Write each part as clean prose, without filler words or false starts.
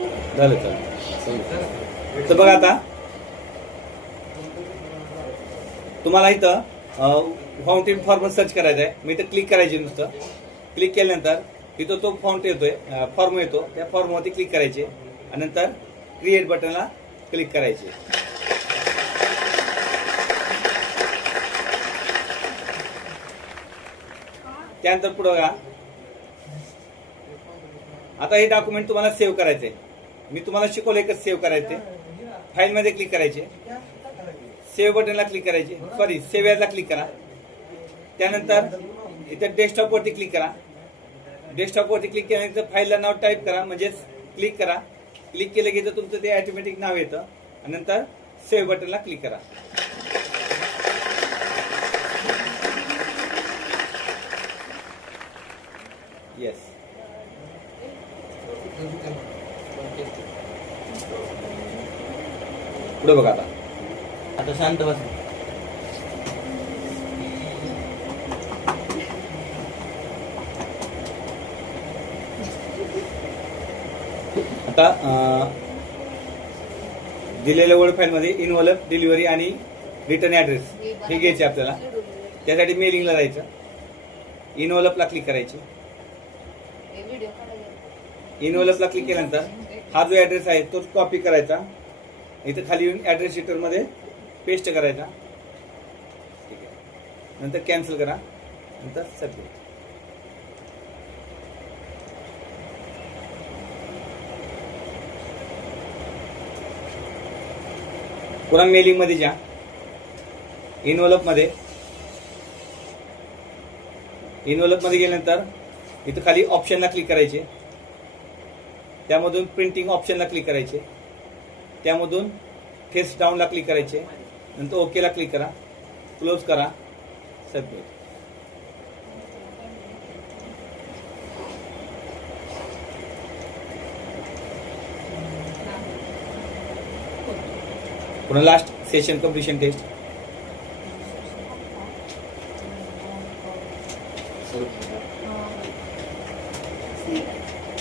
झालं चालेल. तर बघा आता तुम्हाला इथं फाउंटेन फॉर्म सर्च करायचा आहे. मी इथं क्लिक करायचे. नुसतं क्लिक केल्यानंतर इथं तो फॉन्ट येतोय, फॉर्म येतो. त्या फॉर्मवरती क्लिक करायचे आणि नंतर क्रिएट बटनला क्लिक करायचे. त्यानंतर पुढे बघा, आता हे डॉक्युमेंट तुम्हाला सेव्ह करायचे. मी तुम्हाला शिकवलंय कसं सेव्ह करायचे. फाईल मध्ये क्लिक करायचे, सेव्ह बटनला क्लिक करायचे, सॉरी सेव्ह ॲजला क्लिक करा. त्यानंतर इथे डेस्कटॉप वरती क्लिक करा. डेस्कटॉप वरती क्लिक केल्यानंतर फाईलला नाव टाईप करा, म्हणजेच क्लिक करा. क्लिक केलं की तुमचं ते ऑटोमॅटिक नाव येतं आणि नंतर सेव्ह बटनला क्लिक करा. येस, पुढे बघा. आता शांत बस. आता दिलेल्या वर्ड फाईल मध्ये इनव्हॉल्व, डिलिव्हरी आणि रिटर्न ऍड्रेस हे घ्यायचे आपल्याला. त्यासाठी मेलिंगला जायचं. इनव्हॉल्वला क्लिक करायचे. इनव्हॉल्वला क्लिक केल्यानंतर हा जो ऍड्रेस आहे तो कॉपी करायचा. इथं खाली येऊन ऍड्रेस शीटर मध्ये पेस्ट करायचा. ठीक आहे, नंतर कॅन्सल करा, नंतर सबमिट. पुन्हा मेलिंग मध्ये जा. इनव्हॉल्व मध्ये गेल्यानंतर इथं खाली ऑप्शनला क्लिक करायचे. त्यामधून प्रिंटिंग ऑप्शनला क्लिक करायचे. त्यामधून फेस डाऊनला क्लिक करायचे. नंतर ओकेला क्लिक करा, क्लोज करा, सबमिट. पुन्हा लास्ट सेशन कम्प्लिशन टेस्ट.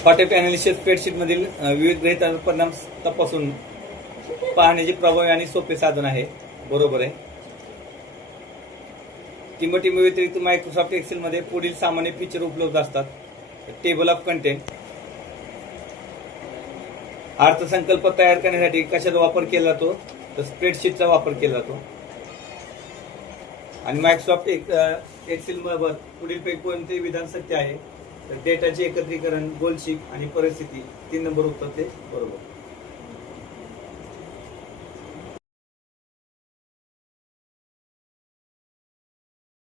हॉटेप अनालिसिस स्प्रेडशीट मधील विविध गृहीत परिणाम तपासून पाहण्याचे प्रभावी आणि सोपे साधन आहे. बरोबर आहे. टिंबटिंब व्यतिरिक्त मायक्रोसॉफ्ट एक्सेल मध्ये पुढील सामान्य फीचर उपलब्ध असतात. टेबल ऑफ कंटेंट, अर्थसंकल्प तयार करण्यासाठी कशाचा वापर केला जातो, तर स्प्रेडशीटचा वापर केला जातो. आणि मायक्रोसॉफ्ट एक्सेल मध्ये पुढीलपैकी कोणते विधान सत्य आहे, तर डेटाचे एकत्रीकरण, गोलशीट आणि परिस्थिती 3 नंबर उत्तर ते बरोबर.